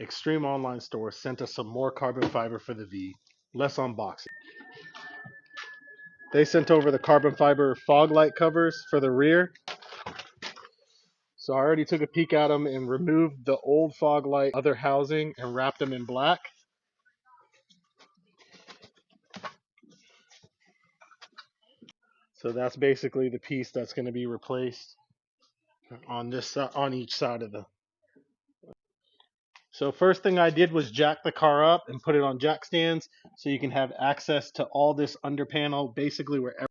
Extreme Online Store sent us some more carbon fiber for the V. Less unboxing. They sent over the carbon fiber fog light covers for the rear. So I already took a peek at them and removed the old fog light other housing and wrapped them in black. So that's basically the piece that's going to be replaced on each side of the. So first thing I did was jack the car up and put it on jack stands so you can have access to all this under panel basically wherever.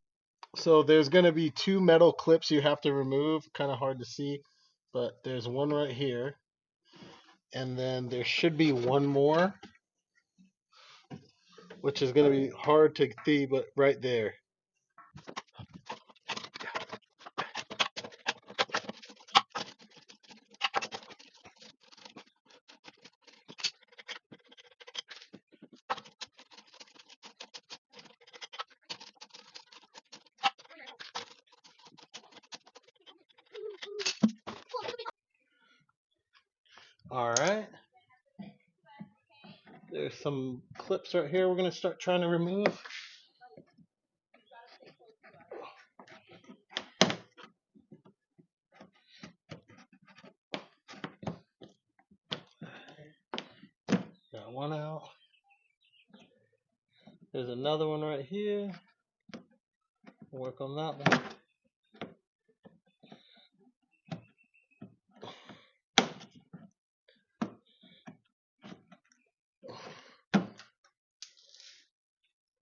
So there's going to be two metal clips you have to remove, kind of hard to see, but there's one right here. And then there should be one more, which is going to be hard to see, but right there. All right. There's some clips right here we're going to start trying to remove. Got one out. There's another one right here. Work on that one.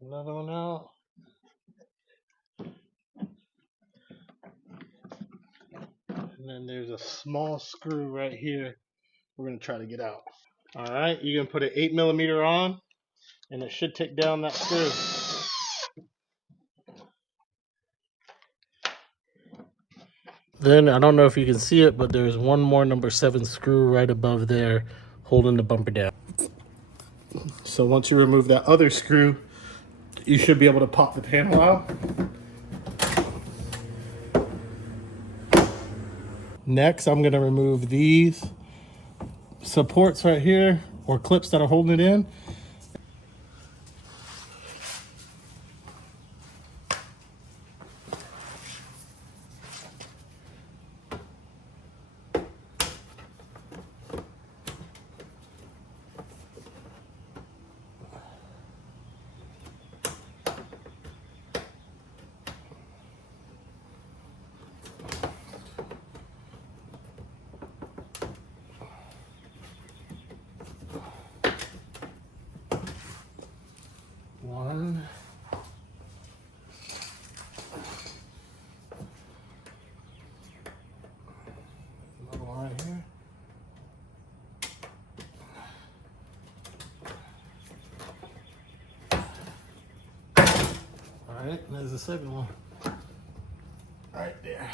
Another one out. And then there's a small screw right here we're going to try to get out. All right, you can put an 8mm on, and it should take down that screw. Then, I don't know if you can see it, but there's one more number 7 screw right above there holding the bumper down. So once you remove that other screw, you should be able to pop the panel out. Next, I'm going to remove these supports right here, or clips that are holding it in. One. Another one right here. All right, there's the second one. Right there.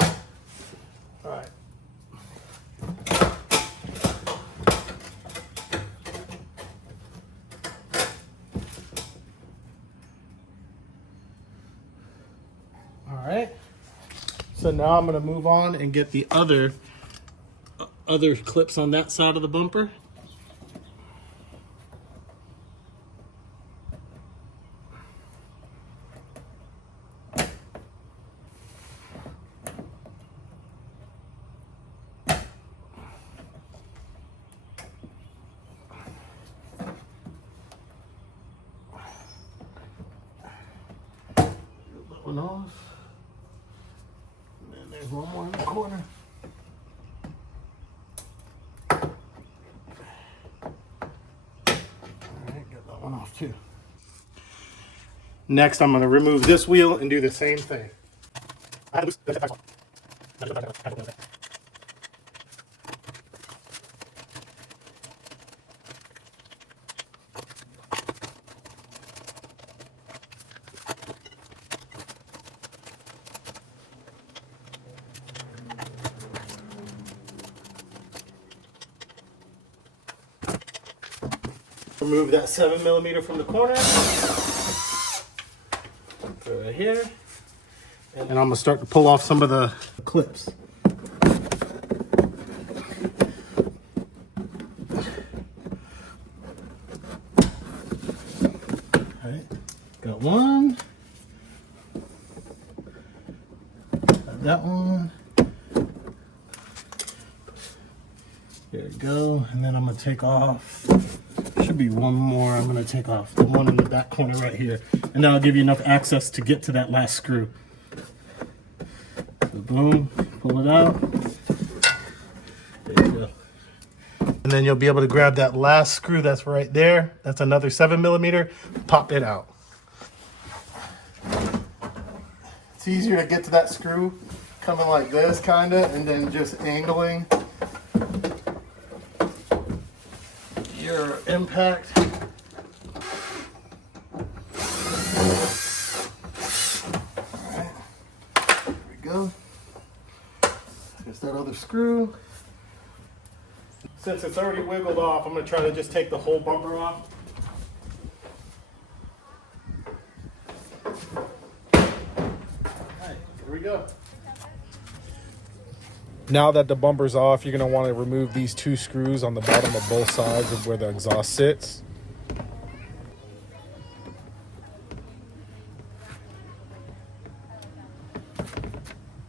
All right. All right. So now I'm going to move on and get the other clips on that side of the bumper. That one off. And then there's one more in the corner. One off too. Next, I'm going to remove this wheel and do the same thing. Remove that 7mm from the corner. Put it right here. And I'm going to start to pull off some of the clips. Got one. Got that one. There we go. And then I'm gonna take off, should be one more. I'm gonna take off the one in the back corner right here. And that'll give you enough access to get to that last screw. So boom, pull it out. There you go. And then you'll be able to grab that last screw that's right there. That's another 7mm. Pop it out. It's easier to get to that screw coming like this, kinda, and then just angling your impact. Alright, there we go. There's that other screw. Since it's already wiggled off, I'm going to try to just take the whole bumper off. Alright, here we go. Now that the bumper's off, you're going to want to remove these 2 screws on the bottom of both sides of where the exhaust sits.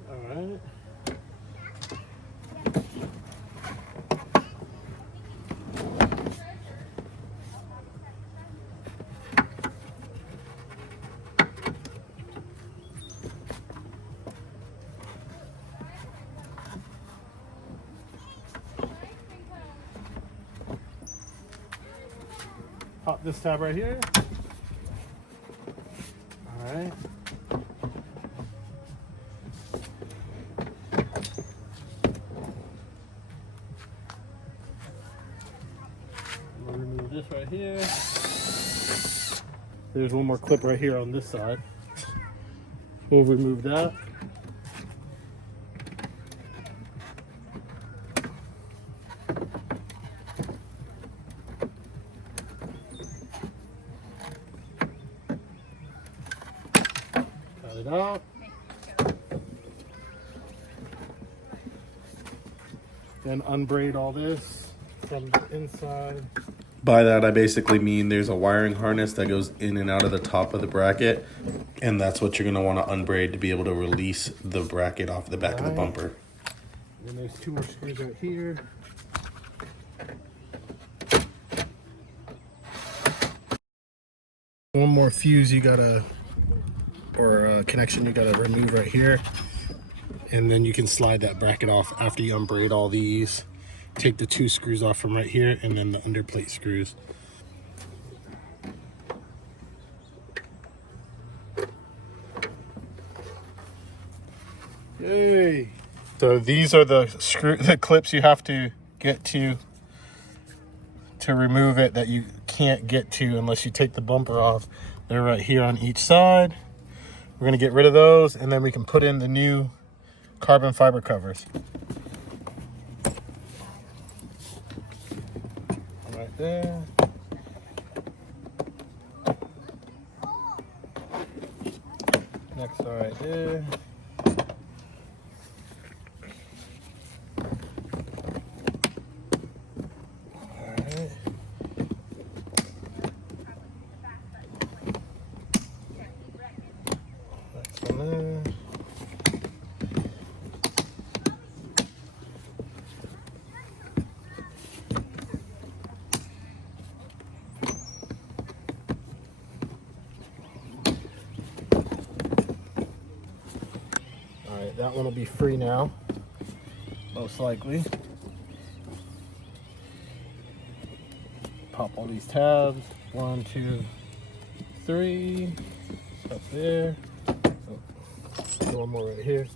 Alright. Pop this tab right here. All right. We'll remove this right here. There's one more clip right here on this side. We'll remove that. It out. Then unbraid all this from the inside. By that, I basically mean there's a wiring harness that goes in and out of the top of the bracket, and that's what you're going to want to unbraid to be able to release the bracket off the back of the bumper. And there's 2 more screws right here. One more fuse you gotta, or connection you gotta remove right here. And then you can slide that bracket off after you unbraid all these. Take the 2 screws off from right here and then the underplate screws. Yay! So these are the clips you have to get to remove it that you can't get to unless you take the bumper off. They're right here on each side. We're gonna get rid of those and then we can put in the new carbon fiber covers. Right there. Next one right there. Alright. Next one there. That one will be free now, most likely. Pop all these tabs. 1, 2, 3. Up there. Oh, one more right here.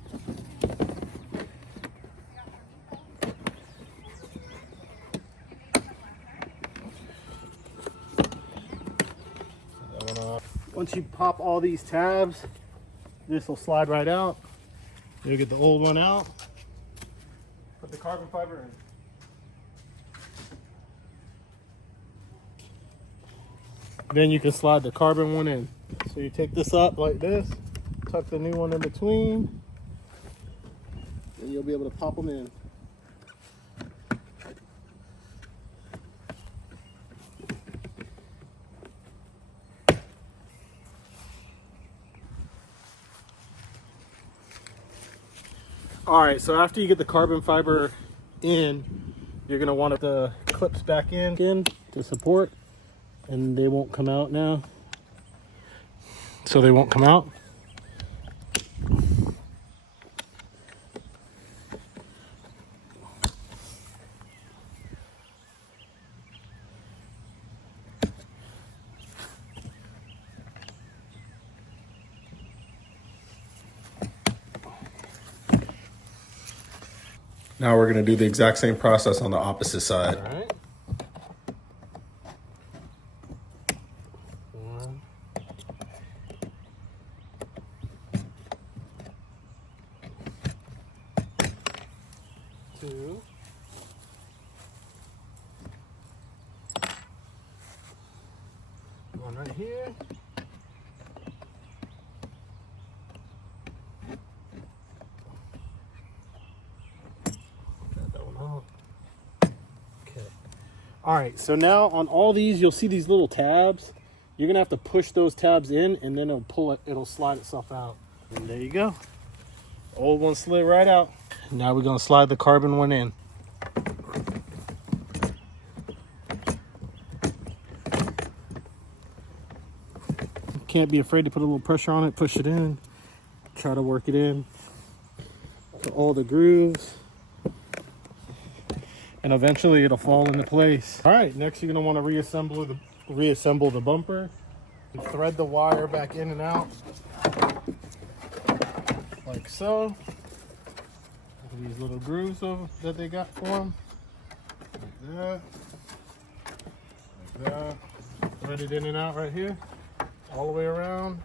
That one off. Once you pop all these tabs, this will slide right out. You'll get the old one out, put the carbon fiber in. Then you can slide the carbon one in. So you take this up like this, tuck the new one in between, and you'll be able to pop them in. All right, so after you get the carbon fiber in, you're gonna want the clips back in to support, and they won't come out now. So they won't come out. Now we're going to do the exact same process on the opposite side. All right. One. Two. One right here. All right, so now on all these, you'll see these little tabs. You're gonna have to push those tabs in, and then it'll slide itself out. And there you go. Old one slid right out. Now we're gonna slide the carbon one in. Can't be afraid to put a little pressure on it, push it in, try to work it in to all the grooves. And eventually it'll fall into place. All right, next you're gonna want to reassemble the bumper. Thread the wire back in and out, like so. These little grooves that they got for them, like that, like that. Thread it in and out right here, all the way around.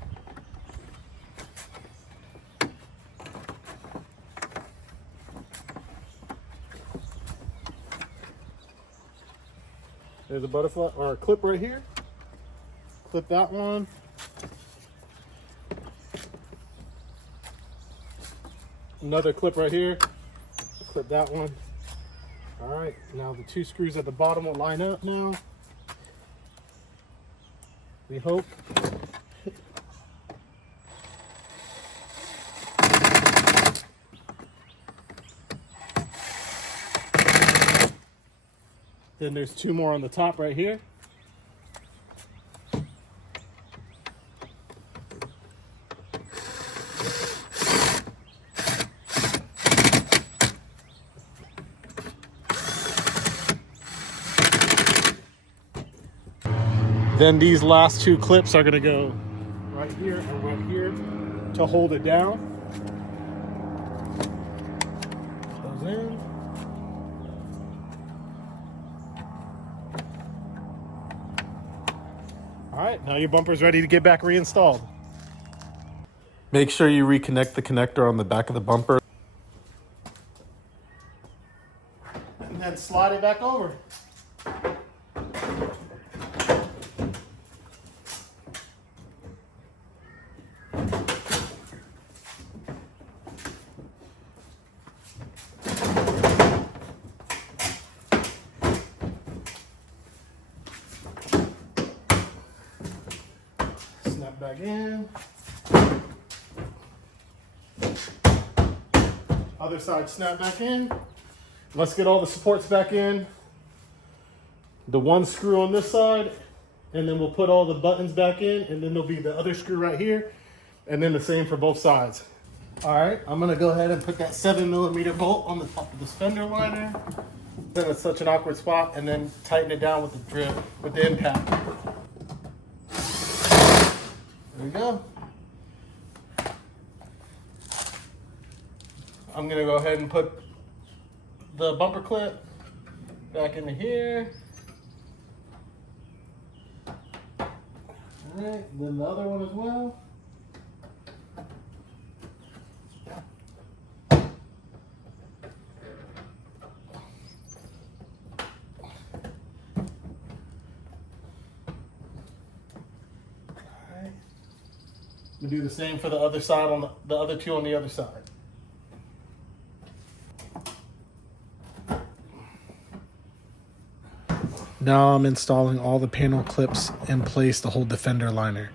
There's a butterfly or a clip right here. Clip that one. Another clip right here. Clip that one. All right, now the two screws at the bottom will line up now. We hope. Then there's two more on the top right here. Then these last two clips are gonna go right here and right here to hold it down. Goes in. All right, now your bumper's ready to get back reinstalled. Make sure you reconnect the connector on the back of the bumper. And then slide it back over. Snap back in. Other side snap back in. Let's get all the supports back in. The one screw on this side, and then we'll put all the buttons back in, and then there'll be the other screw right here, and then the same for both sides. All right, I'm gonna go ahead and put that 7mm bolt on the top of this fender liner. Then it's such an awkward spot, and then tighten it down with the drip, with the impact. There we go. I'm gonna go ahead and put the bumper clip back into here. All right, then the other one as well. We'll do the same for the other side on the other two on the other side. Now I'm installing all the panel clips in place to hold the fender liner.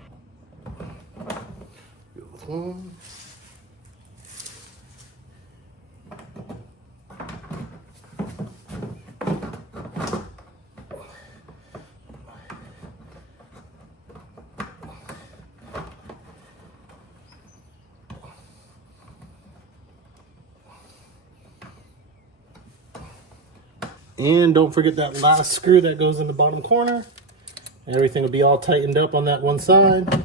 And don't forget that last screw that goes in the bottom corner. Everything will be all tightened up on that one side.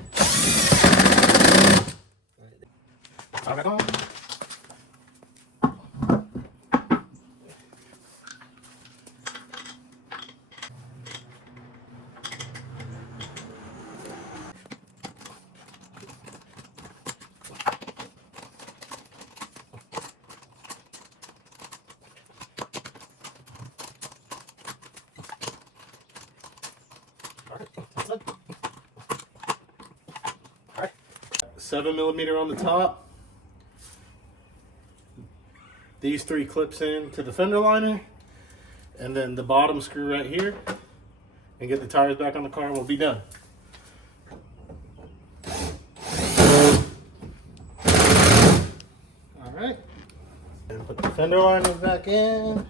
Pop it on. Alright. 7mm on the top. These 3 clips in to the fender liner, and then the bottom screw right here, and get the tires back on the car and we'll be done. Alright. And put the fender liners back in.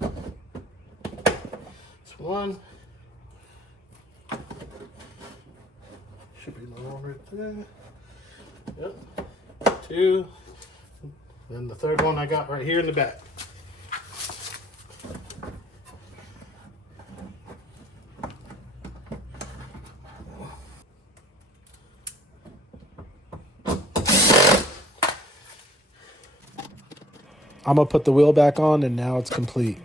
That's one. Should be the one right there. Yep. 2. Then the third one I got right here in the back. I'm gonna put the wheel back on and now it's complete.